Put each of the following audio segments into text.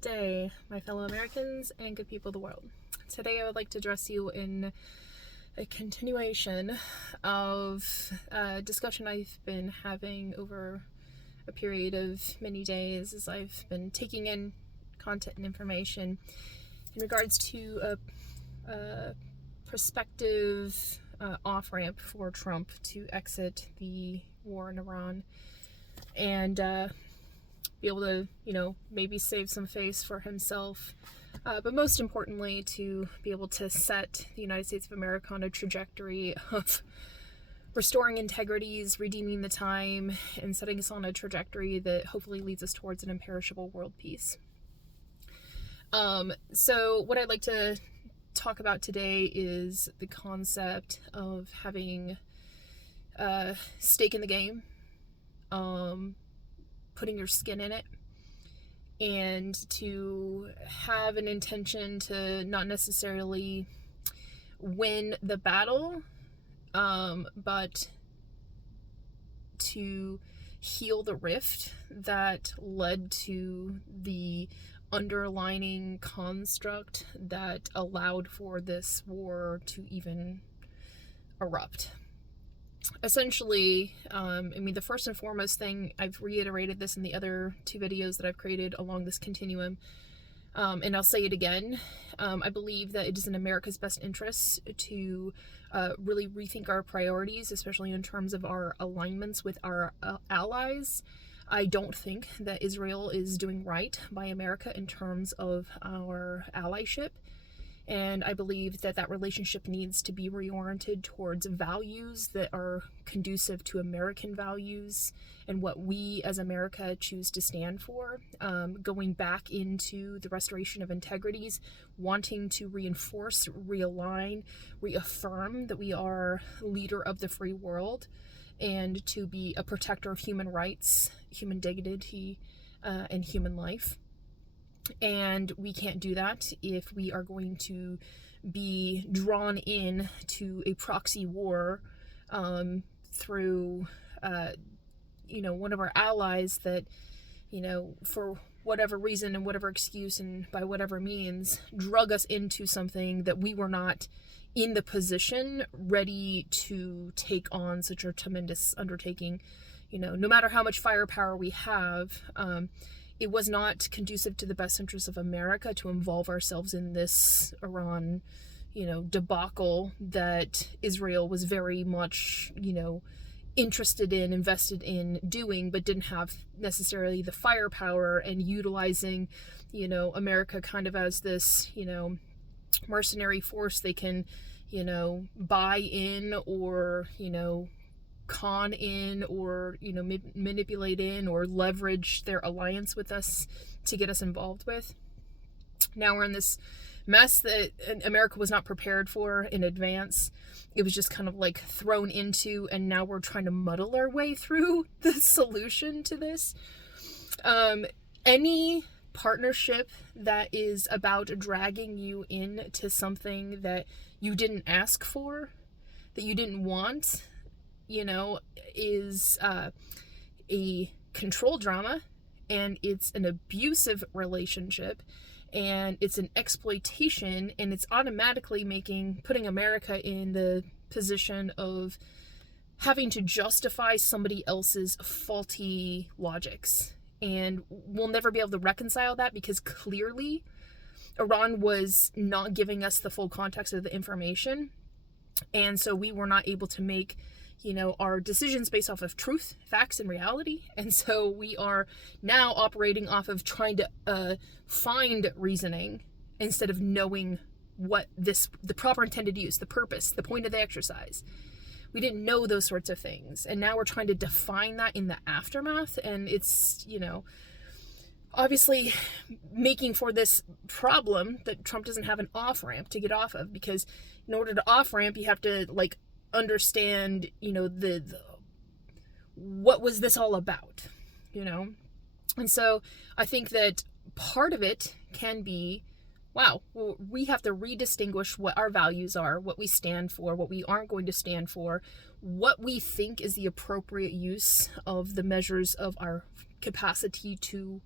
Good day, my fellow Americans and good people of the world. Today I would like to address you in a continuation of a discussion I've been having over a period of many days as I've been taking in content and information in regards to a prospective off-ramp for Trump to exit the war in Iran and be able to, maybe save some face for himself, but most importantly, to be able to set the United States of America on a trajectory of restoring integrities, redeeming the time, and setting us on a trajectory that hopefully leads us towards an imperishable world peace. So what I'd like to talk about today is the concept of having stake in the game, putting your skin in it, and to have an intention to not necessarily win the battle, but to heal the rift that led to the underlining construct that allowed for this war to even erupt. Essentially, the first and foremost thing, I've reiterated this in the other two videos that I've created along this continuum, and I'll say it again. I believe that it is in America's best interests to really rethink our priorities, especially in terms of our alignments with our allies. I don't think that Israel is doing right by America in terms of our allyship. And I believe that that relationship needs to be reoriented towards values that are conducive to American values and what we as America choose to stand for, going back into the restoration of integrities, wanting to reinforce, realign, reaffirm that we are leader of the free world, and to be a protector of human rights, human dignity, and human life. And we can't do that if we are going to be drawn in to a proxy war through one of our allies that, for whatever reason and whatever excuse and by whatever means, drug us into something that we were not in the position ready to take on such a tremendous undertaking. No matter how much firepower we have, it was not conducive to the best interests of America to involve ourselves in this Iran, debacle that Israel was very much, interested in, invested in doing, but didn't have necessarily the firepower, and utilizing, America kind of as this, mercenary force they can, buy in or, con in or manipulate in or leverage their alliance with us to get us involved with. Now we're in this mess that America was not prepared for in advance. It was just kind of like thrown into, and now we're trying to muddle our way through the solution to this. Any partnership that is about dragging you into something that you didn't ask for, that you didn't want, is a control drama, and it's an abusive relationship, and it's an exploitation, and it's automatically putting America in the position of having to justify somebody else's faulty logics. And we'll never be able to reconcile that, because clearly Iran was not giving us the full context of the information, and so we were not able to make our decisions based off of truth, facts, and reality. And so we are now operating off of trying to find reasoning instead of knowing what the proper intended use, the purpose, the point of the exercise. We didn't know those sorts of things. And now we're trying to define that in the aftermath. And it's, obviously making for this problem that Trump doesn't have an off-ramp to get off of, because in order to off-ramp, you have to understand, what was this all about, And so I think that part of it can be, we have to redistinguish what our values are, what we stand for, what we aren't going to stand for, what we think is the appropriate use of the measures of our capacity to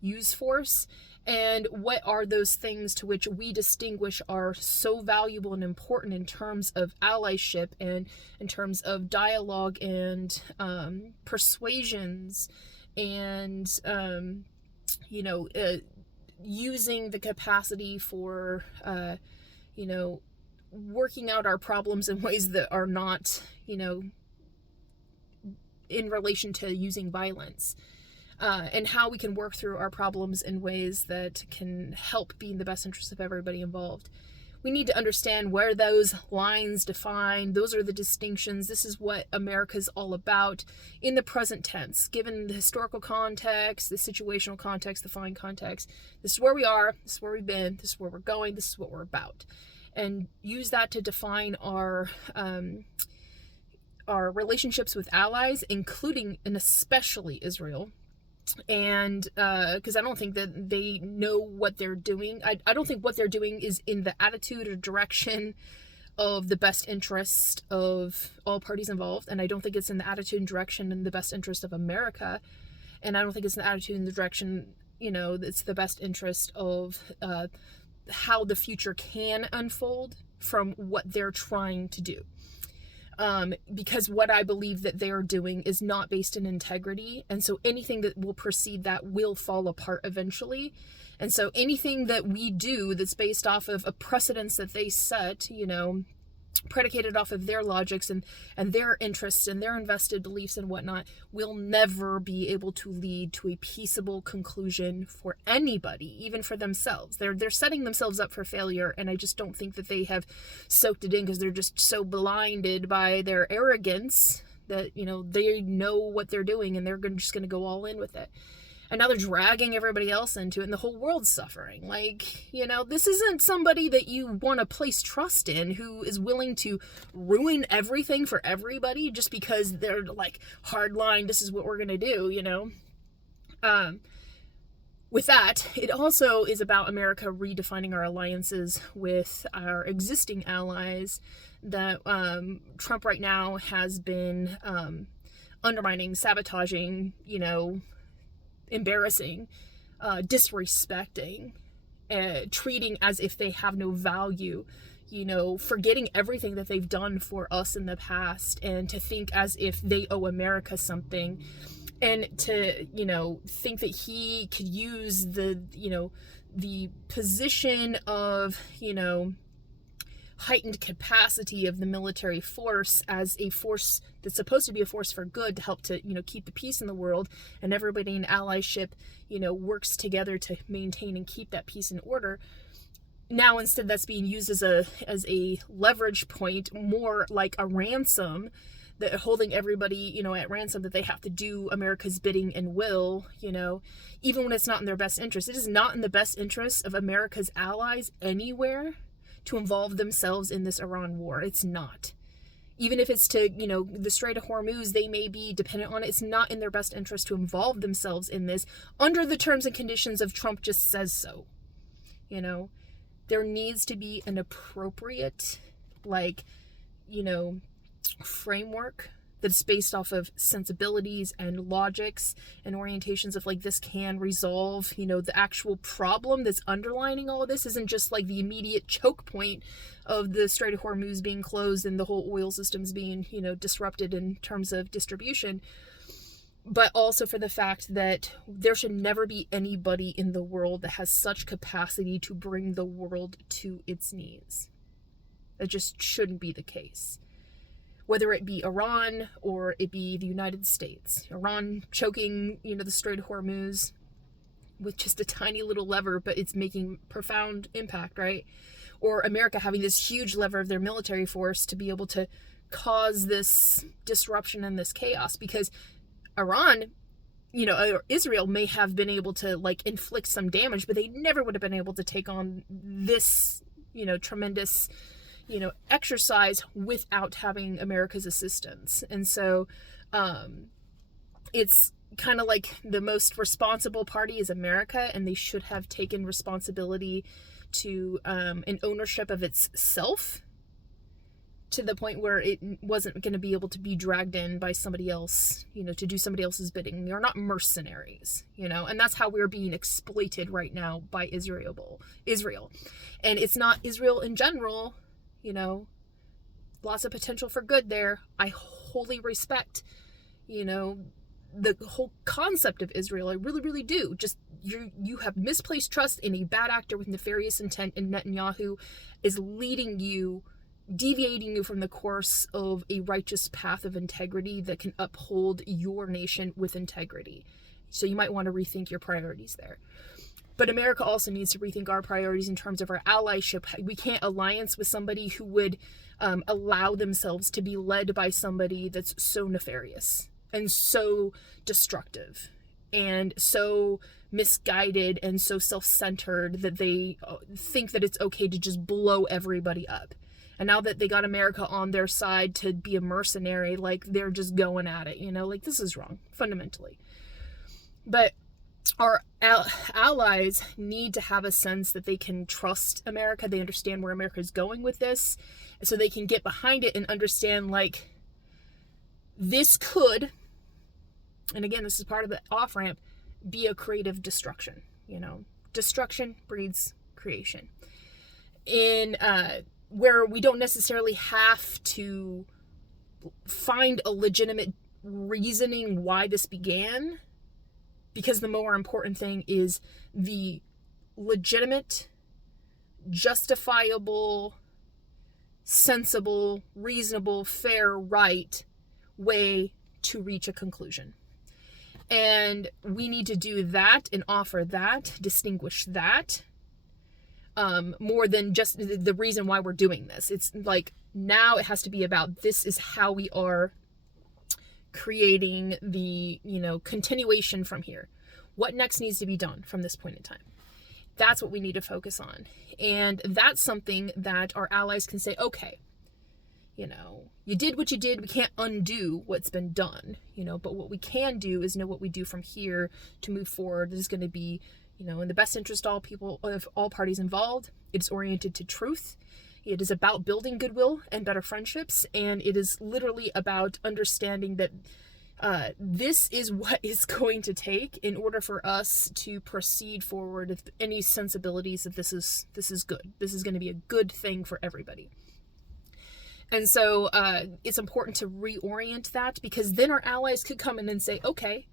use force, and what are those things to which we distinguish are so valuable and important in terms of allyship and in terms of dialogue and persuasions and using the capacity for working out our problems in ways that are not in relation to using violence. And how we can work through our problems in ways that can help be in the best interest of everybody involved. We need to understand where those lines define. Those are the distinctions. This is what America's all about in the present tense, given the historical context, the situational context, the fine context. This is where we are. This is where we've been. This is where we're going. This is what we're about. And use that to define our relationships with allies, including and especially Israel. And because I don't think that they know what they're doing. I don't think what they're doing is in the attitude or direction of the best interest of all parties involved. And I don't think it's in the attitude and direction and the best interest of America. And I don't think it's in the attitude and the direction, that's the best interest of how the future can unfold from what they're trying to do. Because what I believe that they are doing is not based in integrity. And so anything that will precede that will fall apart eventually. And so anything that we do that's based off of a precedence that they set, predicated off of their logics and their interests and their invested beliefs and whatnot, will never be able to lead to a peaceable conclusion for anybody, even for themselves. They're setting themselves up for failure, and I just don't think that they have soaked it in because they're just so blinded by their arrogance that, they know what they're doing and they're just going to go all in with it. And now they're dragging everybody else into it, and the whole world's suffering. This isn't somebody that you want to place trust in who is willing to ruin everything for everybody just because they're hardline, this is what we're going to do, With that, it also is about America redefining our alliances with our existing allies that Trump right now has been undermining, sabotaging, embarrassing, disrespecting, treating as if they have no value, forgetting everything that they've done for us in the past, and to think as if they owe America something, and to, think that he could use the position of, heightened capacity of the military force as a force that's supposed to be a force for good to help to, keep the peace in the world, and everybody in allyship, works together to maintain and keep that peace and order. Now, instead, that's being used as a leverage point, more like a ransom, that holding everybody, at ransom, that they have to do America's bidding and will, even when it's not in their best interest. It is not in the best interest of America's allies anywhere to involve themselves in this Iran war. It's not. Even if it's to, the Strait of Hormuz, they may be dependent on it. It's not in their best interest to involve themselves in this under the terms and conditions of Trump just says so. There needs to be an appropriate, framework that's based off of sensibilities and logics and orientations of this can resolve, the actual problem that's underlining all of this. Isn't just the immediate choke point of the Strait of Hormuz being closed and the whole oil systems being, disrupted in terms of distribution, but also for the fact that there should never be anybody in the world that has such capacity to bring the world to its knees. That just shouldn't be the case. Whether it be Iran or it be the United States. Iran choking, the Strait of Hormuz with just a tiny little lever, but it's making profound impact, right? Or America having this huge lever of their military force to be able to cause this disruption and this chaos, because Iran, or Israel may have been able to inflict some damage, but they never would have been able to take on this, tremendous exercise without having America's assistance. And so it's kind of the most responsible party is America, and they should have taken responsibility to an ownership of itself to the point where it wasn't going to be able to be dragged in by somebody else, to do somebody else's bidding. We are not mercenaries, and that's how we're being exploited right now by Israel. And it's not Israel in general, lots of potential for good there. I wholly respect, the whole concept of Israel. I really, really do. Just you have misplaced trust in a bad actor with nefarious intent, and Netanyahu is deviating you from the course of a righteous path of integrity that can uphold your nation with integrity. So you might want to rethink your priorities there. But America also needs to rethink our priorities in terms of our allyship. We can't alliance with somebody who would allow themselves to be led by somebody that's so nefarious and so destructive and so misguided and so self-centered that they think that it's okay to just blow everybody up. And now that they got America on their side to be a mercenary, like, they're just going at it, this is wrong, fundamentally. But our allies need to have a sense that they can trust America. They understand where America is going with this, so they can get behind it and understand, like, this could, and again, this is part of the off-ramp, be a creative destruction. Destruction breeds creation. Where we don't necessarily have to find a legitimate reasoning why this began, because the more important thing is the legitimate, justifiable, sensible, reasonable, fair, right way to reach a conclusion. And we need to do that and offer that, distinguish that, more than just the reason why we're doing this. It's like, now it has to be about, this is how we are creating the, continuation from here. What next needs to be done from this point in time? That's what we need to focus on. And that's something that our allies can say, okay, you did what you did. We can't undo what's been done, but what we can do is know what we do from here to move forward. This is going to be, in the best interest of all parties involved. It's oriented to truth. It is about building goodwill and better friendships. And it is literally about understanding that this is what it's going to take in order for us to proceed forward with any sensibilities that this is good. This is going to be a good thing for everybody. And so it's important to reorient that, because then our allies could come in and say, okay,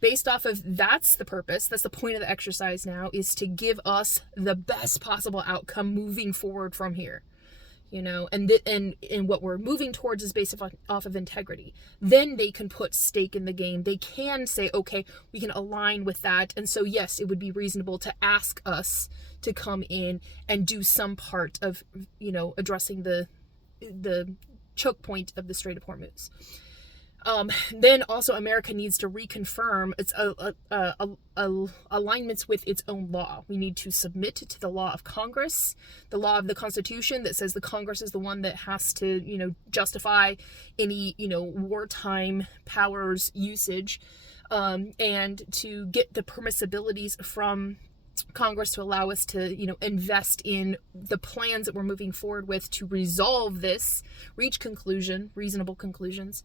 based off of that's the purpose, that's the point of the exercise now, is to give us the best possible outcome moving forward from here. And what we're moving towards is based off of integrity. Then they can put stake in the game. They can say, okay, we can align with that. And so, yes, it would be reasonable to ask us to come in and do some part of, addressing the choke point of the Strait of Hormuz. Then also America needs to reconfirm its alignments with its own law. We need to submit to the law of Congress, the law of the Constitution that says the Congress is the one that has to, justify any, wartime powers usage, and to get the permissibilities from Congress to allow us to, invest in the plans that we're moving forward with to resolve this, reach reasonable conclusions.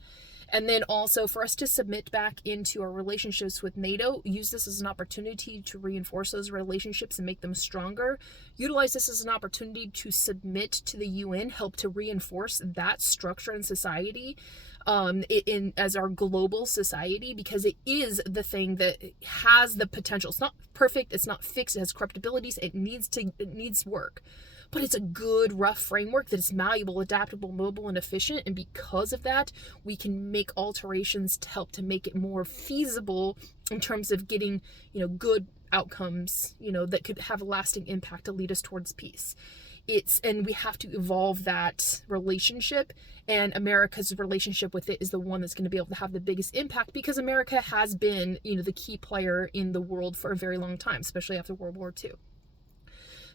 And then also for us to submit back into our relationships with NATO, use this as an opportunity to reinforce those relationships and make them stronger. Utilize this as an opportunity to submit to the UN, help to reinforce that structure in society, as our global society, because it is the thing that has the potential. It's not perfect, it's not fixed, it has corruptibilities, it needs work. But it's a good, rough framework that is malleable, adaptable, mobile, and efficient. And because of that, we can make alterations to help to make it more feasible in terms of getting, good outcomes, that could have a lasting impact to lead us towards peace. And we have to evolve that relationship, and America's relationship with it is the one that's going to be able to have the biggest impact, because America has been, the key player in the world for a very long time, especially after World War II.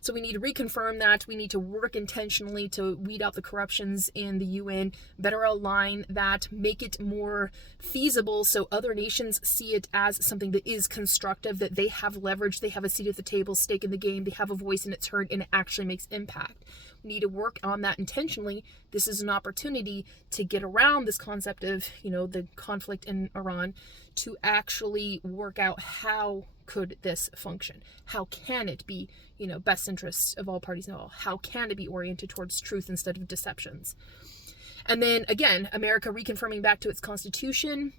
So we need to reconfirm that. We need to work intentionally to weed out the corruptions in the UN, better align that, make it more feasible so other nations see it as something that is constructive, that they have leverage, they have a seat at the table, stake in the game, they have a voice and it's heard, and it actually makes impact. We need to work on that intentionally. This is an opportunity to get around this concept of, the conflict in Iran, to actually work out how could this function? How can it be, best interests of all parties involved? How can it be oriented towards truth instead of deceptions? And then again, America reconfirming back to its constitution,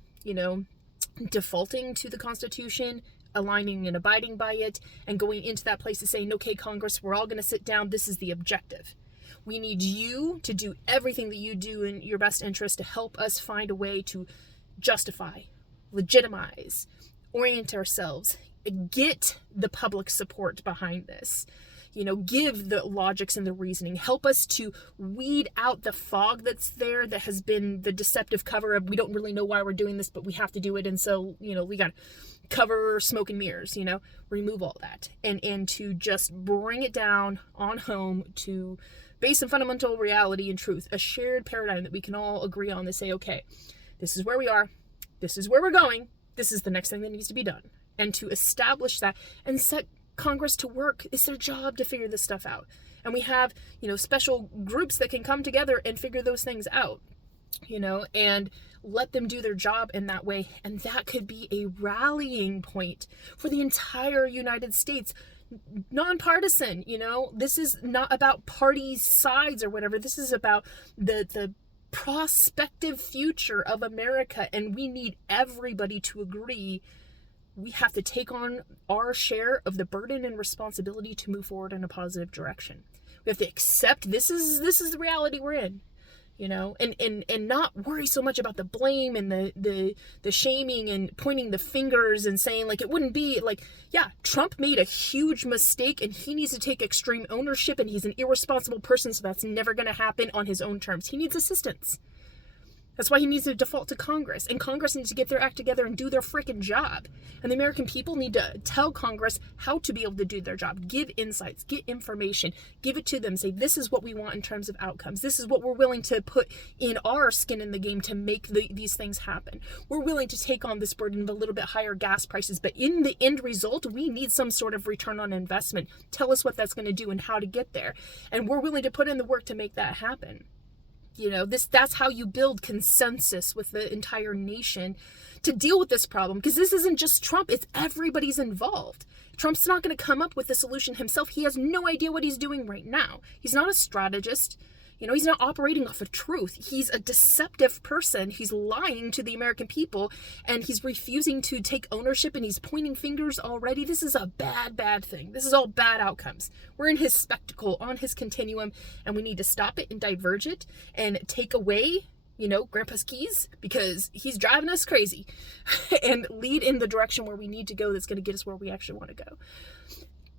defaulting to the constitution, aligning and abiding by it, and going into that place to saying, okay, Congress, we're all going to sit down. This is the objective. We need you to do everything that you do in your best interest to help us find a way to justify, legitimize, orient ourselves, get the public support behind this, give the logics and the reasoning, help us to weed out the fog that's there that has been the deceptive cover of, we don't really know why we're doing this, but we have to do it. And so, we got to cover smoke and mirrors, remove all that and to just bring it down on home to base and fundamental reality and truth, a shared paradigm that we can all agree on to say, okay, this is where we are. This is where we're going. This is the next thing that needs to be done. And to establish that and set Congress to work. It's their job to figure this stuff out. And we have, special groups that can come together and figure those things out, and let them do their job in that way. And that could be a rallying point for the entire United States. Nonpartisan, this is not about party sides or whatever. This is about the prospective future of America. And we need everybody to agree we have to take on our share of the burden and responsibility to move forward in a positive direction. We have to accept this is the reality we're in, and not worry so much about the blame and the shaming and pointing the fingers and saying like it wouldn't be like, yeah, Trump made a huge mistake and he needs to take extreme ownership and he's an irresponsible person, so that's never going to happen on his own terms. He needs assistance. That's why he needs to default to Congress. And Congress needs to get their act together and do their freaking job. And the American people need to tell Congress how to be able to do their job. Give insights, get information, give it to them. Say, this is what we want in terms of outcomes. This is what we're willing to put in our skin in the game to make these things happen. We're willing to take on this burden of a little bit higher gas prices. But in the end result, we need some sort of return on investment. Tell us what that's going to do and how to get there. And we're willing to put in the work to make that happen. That's how you build consensus with the entire nation to deal with this problem, because this isn't just Trump, it's everybody's involved. Trump's not going to come up with the solution himself. He has no idea what he's doing right now. He's not a strategist. He's not operating off of truth. He's a deceptive person. He's lying to the American people, and he's refusing to take ownership, and he's pointing fingers already. This is a bad, bad thing. This is all bad outcomes. We're in his spectacle, on his continuum, and we need to stop it and diverge it and take away, Grandpa's keys, because he's driving us crazy, and lead in the direction where we need to go that's going to get us where we actually want to go.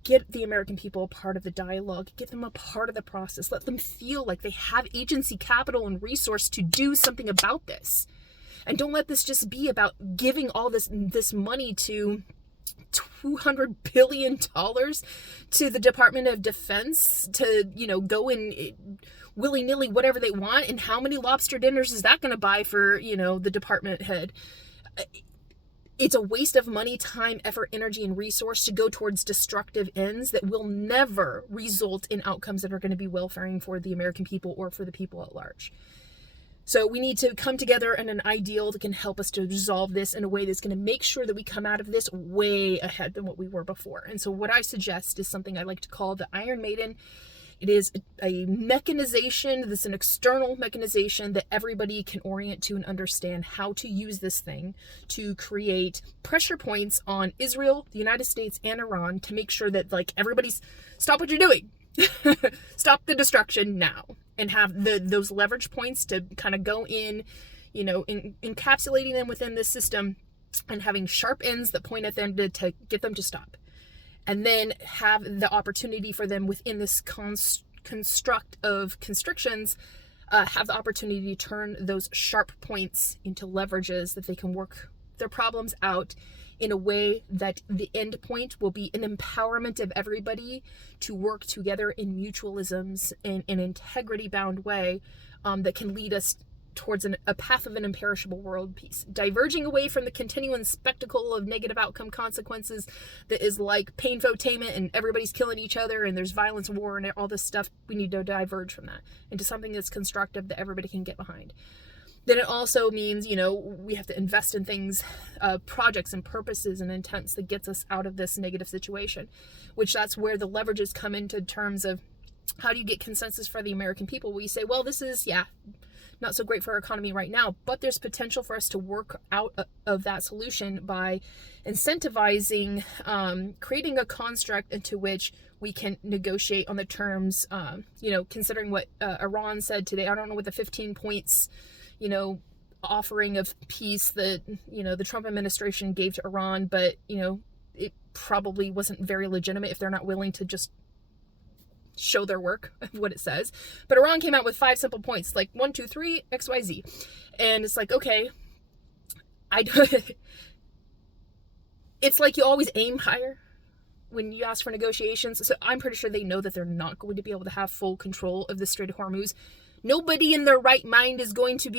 Get the American people a part of the dialogue. Get them a part of the process. Let them feel like they have agency, capital, and resource to do something about this. And don't let this just be about giving all this money to $200 billion to the Department of Defense to, go in willy-nilly whatever they want. And how many lobster dinners is that going to buy for, the department head? It's a waste of money, time, effort, energy, and resource to go towards destructive ends that will never result in outcomes that are going to be welfaring for the American people or for the people at large. So we need to come together in an ideal that can help us to resolve this in a way that's going to make sure that we come out of this way ahead than what we were before. And so what I suggest is something I like to call the Iron Maiden. It is a mechanization, this is an external mechanization that everybody can orient to and understand how to use this thing to create pressure points on Israel, the United States, and Iran to make sure that everybody's stop what you're doing. Stop the destruction now, and have those leverage points to kind of go in, encapsulating them within this system and having sharp ends that point at them to get them to stop. And then have the opportunity for them within this construct of constrictions, have the opportunity to turn those sharp points into leverages that they can work their problems out in a way that the end point will be an empowerment of everybody to work together in mutualisms in an integrity bound way that can lead us towards a path of an imperishable world peace, diverging away from the continuing spectacle of negative outcome consequences that is like painfotainment and everybody's killing each other and there's violence, war, and all this stuff. We need to diverge from that into something that's constructive that everybody can get behind. Then it also means, we have to invest in things, projects and purposes and intents that gets us out of this negative situation, which that's where the leverages come into terms of how do you get consensus for the American people? We say, well, this is, not so great for our economy right now, but there's potential for us to work out of that solution by incentivizing, creating a construct into which we can negotiate on the terms, considering what Iran said today. I don't know what the 15 points, offering of peace that, the Trump administration gave to Iran, but, it probably wasn't very legitimate if they're not willing to just show their work of what it says. But Iran came out with 5 simple points, like 1, 2, 3, XYZ. And it's like, okay, it's like you always aim higher when you ask for negotiations. So I'm pretty sure they know that they're not going to be able to have full control of the Strait of Hormuz. Nobody in their right mind is going to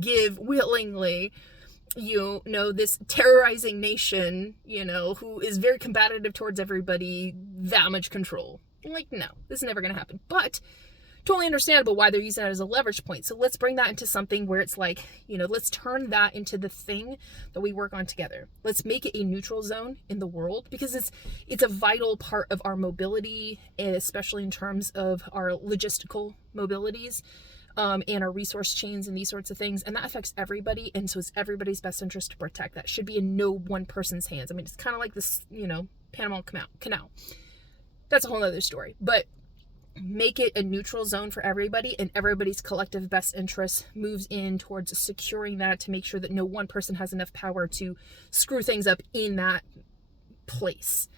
give willingly, this terrorizing nation, who is very combative towards everybody, that much control. Like, no, this is never going to happen. But totally understandable why they're using that as a leverage point. So let's bring that into something where it's like, let's turn that into the thing that we work on together. Let's make it a neutral zone in the world, because it's a vital part of our mobility, especially in terms of our logistical mobilities, and our resource chains and these sorts of things. And that affects everybody. And so it's everybody's best interest to protect that. Should be in no one person's hands. I mean, it's kind of like this, Panama Canal. That's a whole other story. But make it a neutral zone for everybody, and everybody's collective best interest moves in towards securing that to make sure that no one person has enough power to screw things up in that place.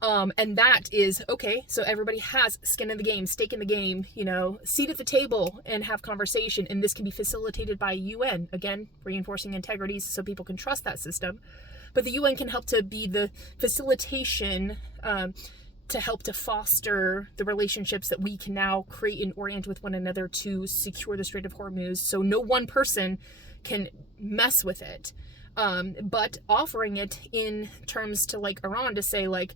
And that is, okay, so everybody has skin in the game, stake in the game, seat at the table and have conversation. And this can be facilitated by UN, again, reinforcing integrities so people can trust that system. But the UN can help to be the facilitation, to help to foster the relationships that we can now create and orient with one another to secure the Strait of Hormuz, so no one person can mess with it. But offering it in terms to like Iran to say like,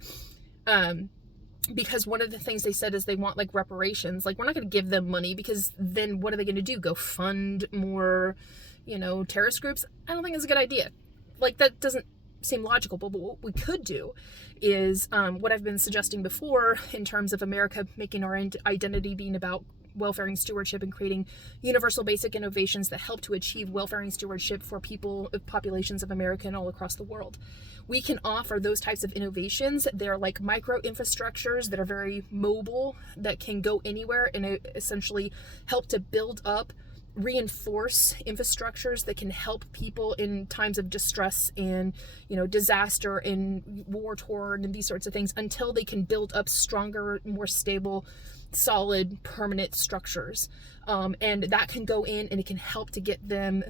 because one of the things they said is they want like reparations. Like, we're not going to give them money, because then what are they going to do? Go fund more, terrorist groups? I don't think it's a good idea. Like, that doesn't seem logical. But what we could do is what I've been suggesting before in terms of America making our identity being about welfare and stewardship and creating universal basic innovations that help to achieve welfare and stewardship for populations of America and all across the world. We can offer those types of innovations. They're like micro infrastructures that are very mobile, that can go anywhere, and essentially help to build up, reinforce infrastructures that can help people in times of distress and disaster and war torn and these sorts of things, until they can build up stronger, more stable, solid, permanent structures. And that can go in and it can help to get them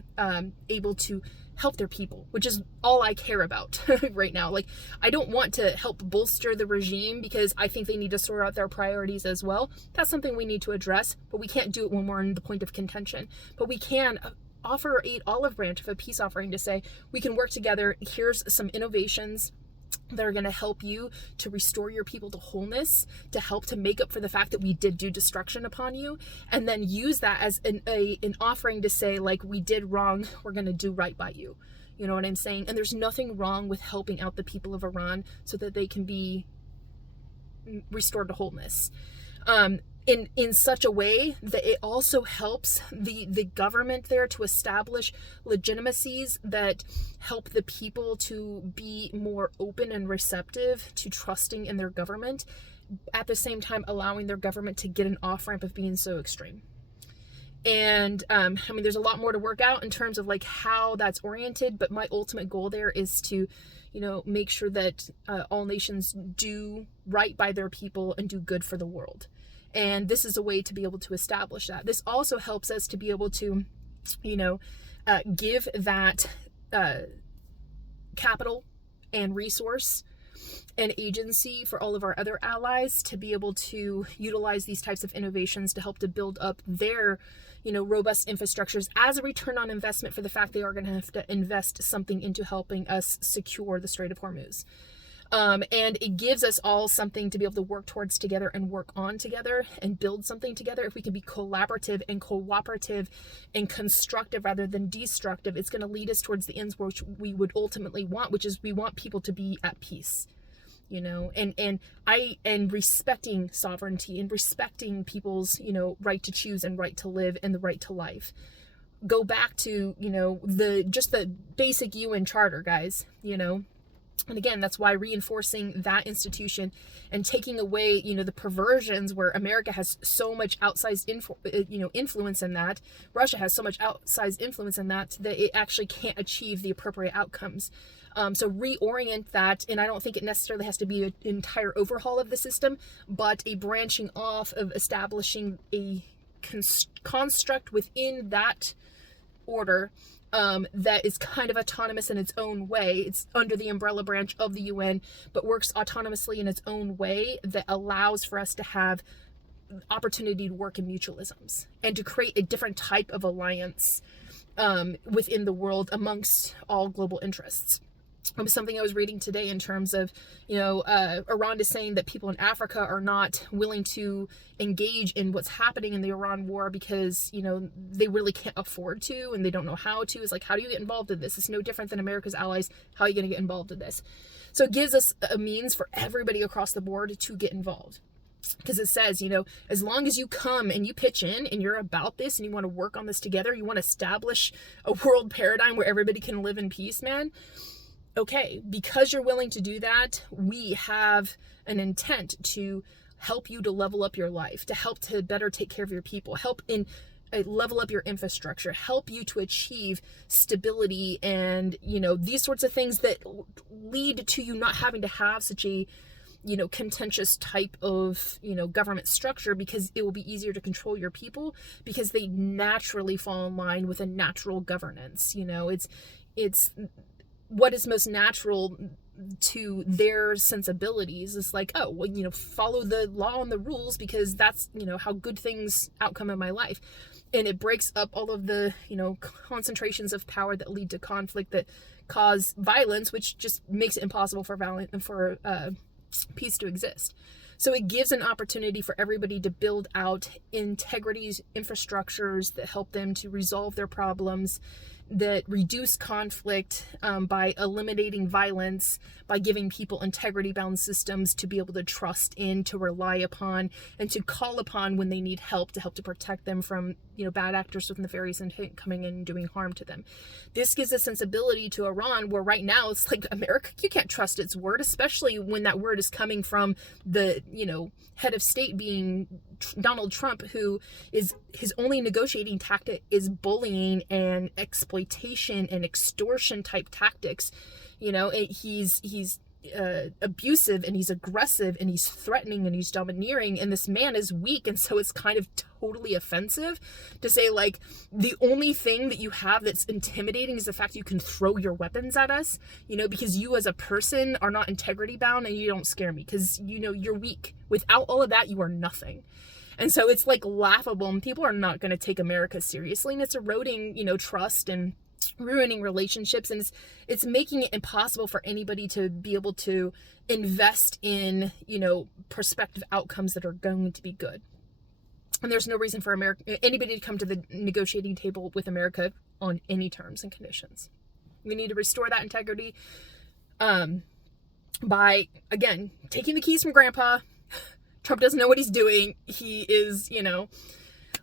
able to help their people, which is all I care about right now. Like, I don't want to help bolster the regime, because I think they need to sort out their priorities as well. That's something we need to address, but we can't do it when we're in the point of contention. But we can offer an olive branch of a peace offering to say, we can work together. Here's some innovations that are going to help you to restore your people to wholeness, to help to make up for the fact that we did do destruction upon you, and then use that as an offering to say, like, we did wrong, we're going to do right by you. You know what I'm saying? And there's nothing wrong with helping out the people of Iran so that they can be restored to wholeness. In such a way that it also helps the government there to establish legitimacies that help the people to be more open and receptive to trusting in their government, at the same time allowing their government to get an off-ramp of being so extreme. And there's a lot more to work out in terms of like how that's oriented, but my ultimate goal there is to make sure that all nations do right by their people and do good for the world. And this is a way to be able to establish that. This also helps us to be able to, give that capital and resource and agency for all of our other allies to be able to utilize these types of innovations to help to build up their, robust infrastructures as a return on investment for the fact they are going to have to invest something into helping us secure the Strait of Hormuz. And it gives us all something to be able to work towards together and work on together and build something together. If we can be collaborative and cooperative and constructive rather than destructive, it's going to lead us towards the ends which we would ultimately want, which is we want people to be at peace. And respecting sovereignty and respecting people's, right to choose and right to live and the right to life. Go back to, the basic UN charter, guys, And again, that's why reinforcing that institution and taking away, the perversions where America has so much outsized influence in that, Russia has so much outsized influence in that it actually can't achieve the appropriate outcomes. So reorient that, and I don't think it necessarily has to be an entire overhaul of the system, but a branching off of establishing a construct within that order that is kind of autonomous in its own way. It's under the umbrella branch of the UN, but works autonomously in its own way that allows for us to have opportunity to work in mutualisms and to create a different type of alliance within the world amongst all global interests. Something I was reading today in terms of, Iran is saying that people in Africa are not willing to engage in what's happening in the Iran war because, they really can't afford to and they don't know how to. It's like, how do you get involved in this? It's no different than America's allies. How are you going to get involved in this? So it gives us a means for everybody across the board to get involved. Because it says, as long as you come and you pitch in and you're about this and you want to work on this together, you want to establish a world paradigm where everybody can live in peace, man. Okay, because you're willing to do that, we have an intent to help you to level up your life, to help to better take care of your people, help in level up your infrastructure, help you to achieve stability and, these sorts of things that lead to you not having to have such a, contentious type of, government structure, because it will be easier to control your people because they naturally fall in line with a natural governance. It's what is most natural to their sensibilities. Is like, oh, well, follow the law and the rules because that's, how good things outcome in my life. And it breaks up all of the, concentrations of power that lead to conflict, that cause violence, which just makes it impossible for peace to exist. So it gives an opportunity for everybody to build out integrities, infrastructures that help them to resolve their problems, that reduce conflict by eliminating violence, by giving people integrity-bound systems to be able to trust in, to rely upon, and to call upon when they need help to protect them from, bad actors with nefarious intent coming in and doing harm to them. This gives a sensibility to Iran where right now it's like America, you can't trust its word, especially when that word is coming from the, head of state being Donald Trump, who is his only negotiating tactic is bullying and exploitation and extortion type tactics. He's abusive and he's aggressive and he's threatening and he's domineering, and this man is weak, and so it's kind of totally offensive to say, like, the only thing that you have that's intimidating is the fact you can throw your weapons at us, because you as a person are not integrity bound and you don't scare me because you're weak. Without all of that, you are nothing. And so it's like laughable, and people are not going to take America seriously, and it's eroding trust and ruining relationships, and it's making it impossible for anybody to be able to invest in prospective outcomes that are going to be good. And there's no reason for anybody to come to the negotiating table with America on any terms and conditions. We need to restore that integrity by, again, taking the keys from Grandpa. Trump doesn't know what he's doing. He is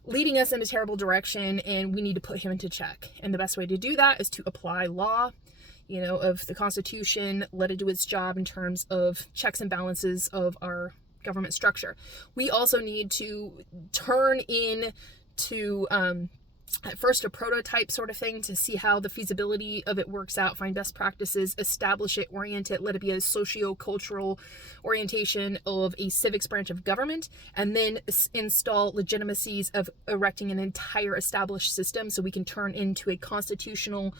leading us in a terrible direction, and we need to put him into check. And the best way to do that is to apply law, of the Constitution, let it do its job in terms of checks and balances of our government structure. We also need to turn in to at first a prototype sort of thing to see how the feasibility of it works out, find best practices, establish it, orient it, let it be a socio-cultural orientation of a civics branch of government, and then install legitimacies of erecting an entire established system so we can turn into a constitutional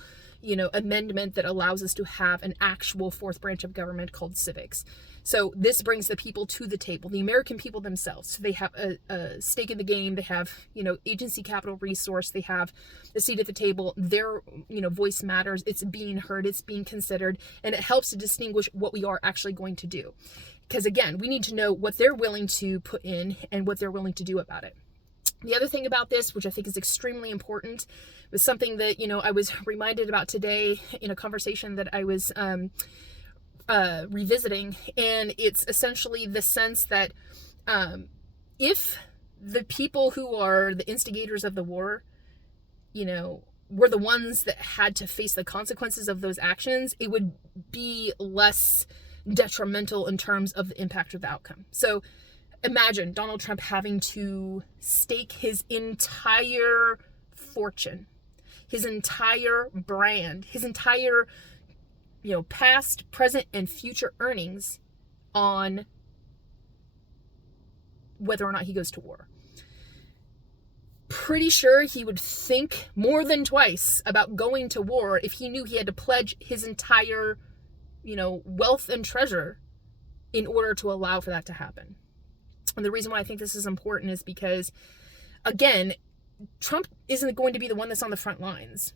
amendment that allows us to have an actual fourth branch of government called civics. So this brings the people to the table, the American people themselves. So they have a stake in the game. They have, agency, capital, resource. They have a seat at the table. Their, voice matters. It's being heard. It's being considered. And it helps to distinguish what we are actually going to do. Because again, we need to know what they're willing to put in and what they're willing to do about it. The other thing about this, which I think is extremely important, was something that, I was reminded about today in a conversation that I was revisiting. And it's essentially the sense that if the people who are the instigators of the war, were the ones that had to face the consequences of those actions, it would be less detrimental in terms of the impact of the outcome. So imagine Donald Trump having to stake his entire fortune, his entire brand, his entire, past, present, and future earnings on whether or not he goes to war. Pretty sure he would think more than twice about going to war if he knew he had to pledge his entire, wealth and treasure in order to allow for that to happen. And the reason why I think this is important is because, again, Trump isn't going to be the one that's on the front lines.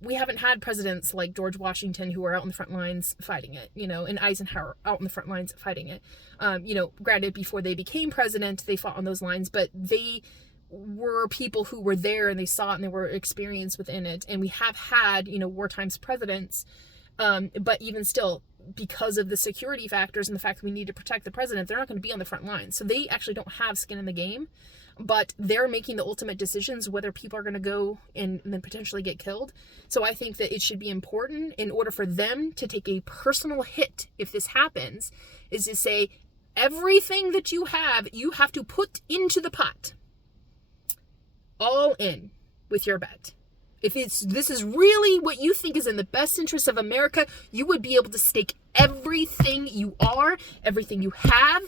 We haven't had presidents like George Washington who are out on the front lines fighting it, and Eisenhower out on the front lines fighting it. Granted, before they became president, they fought on those lines, but they were people who were there and they saw it and they were experienced within it. And we have had, wartime presidents, but even still, because of the security factors and the fact that we need to protect the president, they're not going to be on the front lines. So they actually don't have skin in the game, but they're making the ultimate decisions whether people are going to go and then potentially get killed. So I think that it should be important, in order for them to take a personal hit if this happens, is to say, everything that you have to put into the pot. All in with your bet. If this is really what you think is in the best interest of America, you would be able to stake everything you are, everything you have,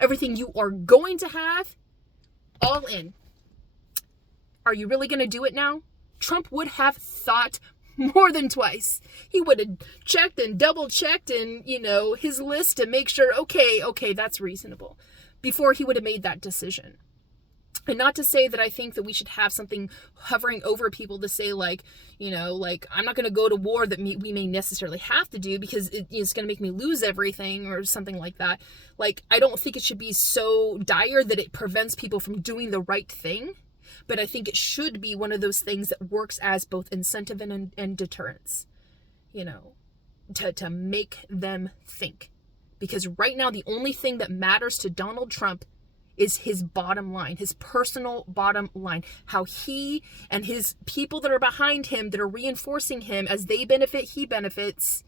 everything you are going to have, all in. Are you really going to do it now? Trump would have thought more than twice. He would have checked and double checked and, his list to make sure, okay, that's reasonable, before he would have made that decision. And not to say that I think that we should have something hovering over people to say, I'm not going to go to war that we may necessarily have to do because it's going to make me lose everything or something like that. I don't think it should be so dire that it prevents people from doing the right thing. But I think it should be one of those things that works as both incentive and deterrence, to make them think. Because right now, the only thing that matters to Donald Trump is his bottom line, his personal bottom line, how he and his people that are behind him, that are reinforcing him as they benefit, he benefits,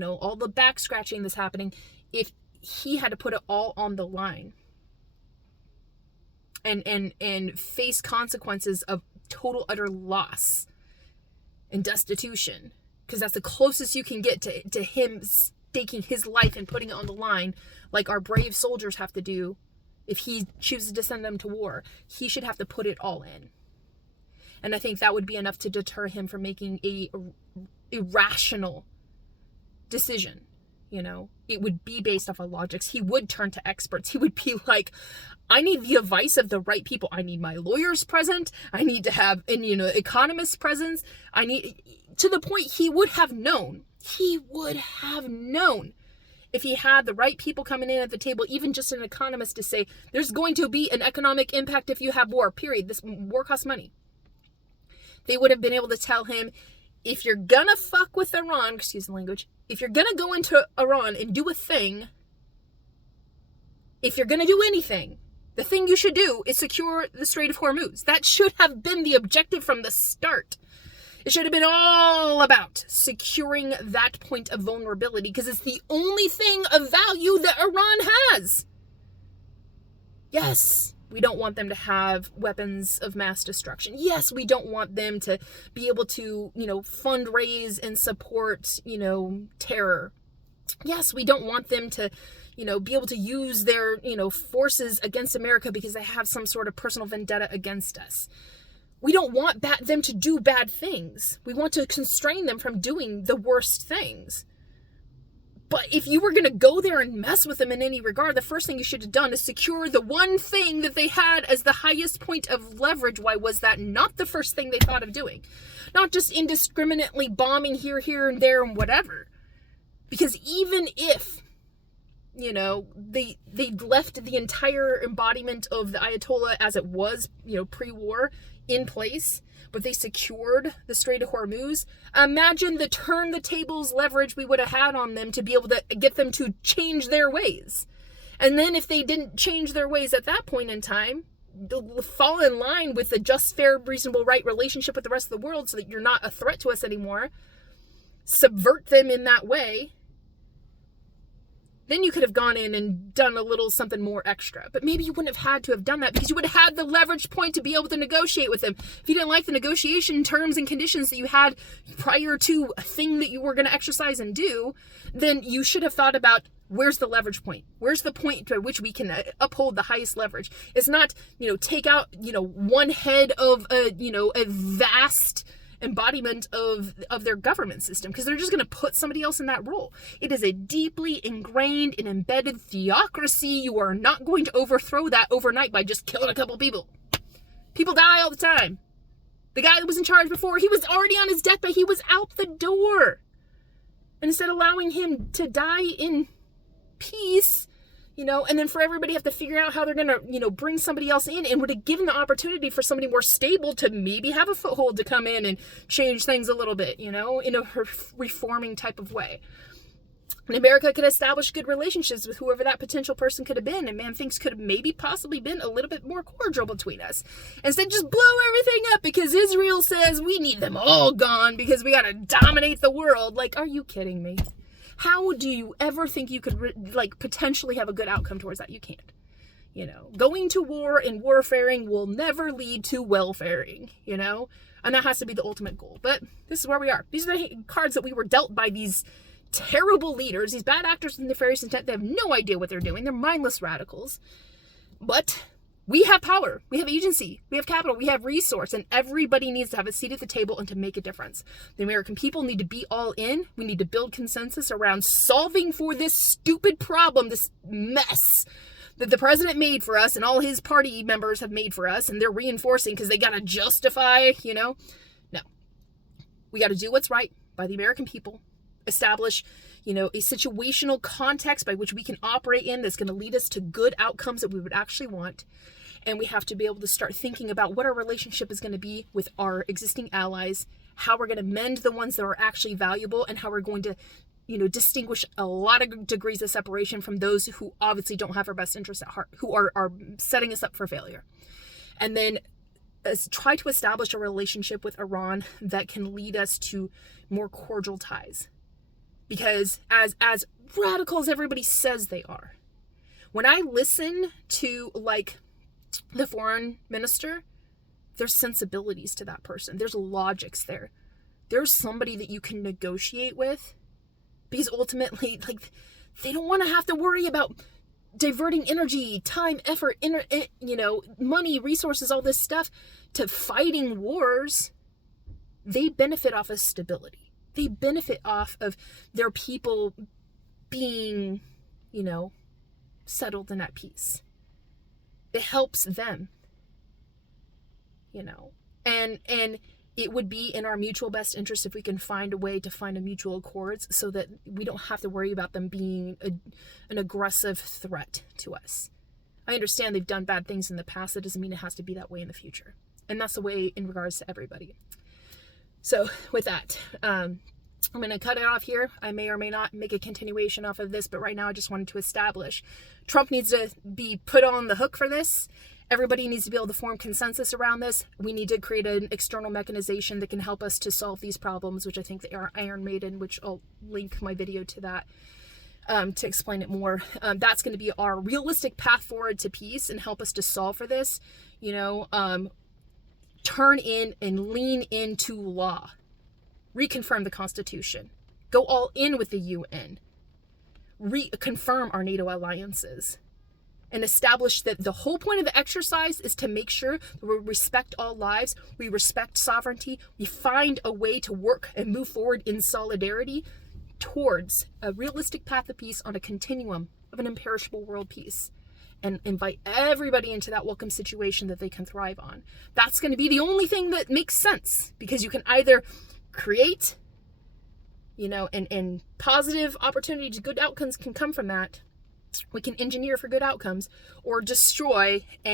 all the back scratching that's happening. If he had to put it all on the line and face consequences of total utter loss and destitution, because that's the closest you can get to him staking his life and putting it on the line, like our brave soldiers have to do. If he chooses to send them to war, he should have to put it all in. And I think that would be enough to deter him from making a irrational decision. It would be based off of logics. He would turn to experts. He would be like, I need the advice of the right people. I need my lawyers present. I need to have, economists present. To the point he would have known. If he had the right people coming in at the table, even just an economist, to say, there's going to be an economic impact if you have war, period. This war costs money. They would have been able to tell him, if you're gonna fuck with Iran, excuse the language, if you're gonna go into Iran and do a thing, if you're gonna do anything, the thing you should do is secure the Strait of Hormuz. That should have been the objective from the start. It should have been all about securing that point of vulnerability, because it's the only thing of value that Iran has. Yes, we don't want them to have weapons of mass destruction. Yes, we don't want them to be able to, fundraise and support, terror. Yes, we don't want them to, be able to use their, forces against America because they have some sort of personal vendetta against us. We don't want them to do bad things. We want to constrain them from doing the worst things. But if you were going to go there and mess with them in any regard, the first thing you should have done is secure the one thing that they had as the highest point of leverage. Why was that not the first thing they thought of doing? Not just indiscriminately bombing here, and there, and whatever. Because even if, they left the entire embodiment of the Ayatollah as it was, pre-war in place, but they secured the Strait of Hormuz. Imagine the turn the tables leverage we would have had on them to be able to get them to change their ways. And then if they didn't change their ways at that point in time, fall in line with the just, fair, reasonable, right relationship with the rest of the world so that you're not a threat to us anymore, subvert them in that way, then you could have gone in and done a little something more extra. But maybe you wouldn't have had to have done that because you would have had the leverage point to be able to negotiate with them. If you didn't like the negotiation terms and conditions that you had prior to a thing that you were going to exercise and do, then you should have thought about, where's the leverage point? Where's the point to which we can uphold the highest leverage? It's not, take out, one head of a vast embodiment of their government system, because they're just going to put somebody else in that role. It is a deeply ingrained and embedded theocracy. You are not going to overthrow that overnight by just killing a couple people. People die all the time. The guy that was in charge before, he was already on his deathbed. He was out the door. And instead of allowing him to die in peace, and then for everybody have to figure out how they're going to, bring somebody else in, and would have given the opportunity for somebody more stable to maybe have a foothold to come in and change things a little bit, in a reforming type of way. And America could establish good relationships with whoever that potential person could have been, and man, things could have maybe possibly been a little bit more cordial between us. Instead, just blow everything up because Israel says we need them all gone because we got to dominate the world. Like, are you kidding me? How do you ever think you could potentially have a good outcome towards that? You can't. Going to war and warfaring will never lead to welfaring, and that has to be the ultimate goal. But this is where we are. These are the cards that we were dealt by these terrible leaders, these bad actors with nefarious intent. They have no idea what they're doing. They're mindless radicals. But we have power, we have agency, we have capital, we have resource, and everybody needs to have a seat at the table and to make a difference. The American people need to be all in. We need to build consensus around solving for this stupid problem, this mess that the president made for us and all his party members have made for us, and they're reinforcing because they got to justify, No. We got to do what's right by the American people, establish a situational context by which we can operate in that's going to lead us to good outcomes that we would actually want. And we have to be able to start thinking about what our relationship is going to be with our existing allies, how we're going to mend the ones that are actually valuable, and how we're going to, distinguish a lot of degrees of separation from those who obviously don't have our best interests at heart, who are setting us up for failure. And then try to establish a relationship with Iran that can lead us to more cordial ties. Because as radical as everybody says they are, when I listen to the foreign minister, there's sensibilities to that person. There's logics there. There's somebody that you can negotiate with, because ultimately, they don't want to have to worry about diverting energy, time, effort, money, resources, all this stuff to fighting wars. They benefit off of stability. They benefit off of their people being, settled and at peace. It helps them, and it would be in our mutual best interest if we can find a way to find a mutual accords so that we don't have to worry about them being an aggressive threat to us. I understand they've done bad things in the past. That doesn't mean it has to be that way in the future. And that's the way in regards to everybody. So with that, I'm going to cut it off here. I may or may not make a continuation off of this, but right now I just wanted to establish Trump needs to be put on the hook for this. Everybody needs to be able to form consensus around this. We need to create an external mechanization that can help us to solve these problems, which I think the Iron Maiden, which I'll link my video to that to explain it more. That's going to be our realistic path forward to peace and help us to solve for this. Turn in and lean into law. Reconfirm the Constitution. Go all in with the UN. Reconfirm our NATO alliances. and establish that the whole point of the exercise is to make sure that we respect all lives, we respect sovereignty, we find a way to work and move forward in solidarity towards a realistic path of peace on a continuum of an imperishable world peace, and invite everybody into that welcome situation that they can thrive on. That's going to be the only thing that makes sense, because you can either create, and positive opportunities, good outcomes can come from that. We can engineer for good outcomes, or destroy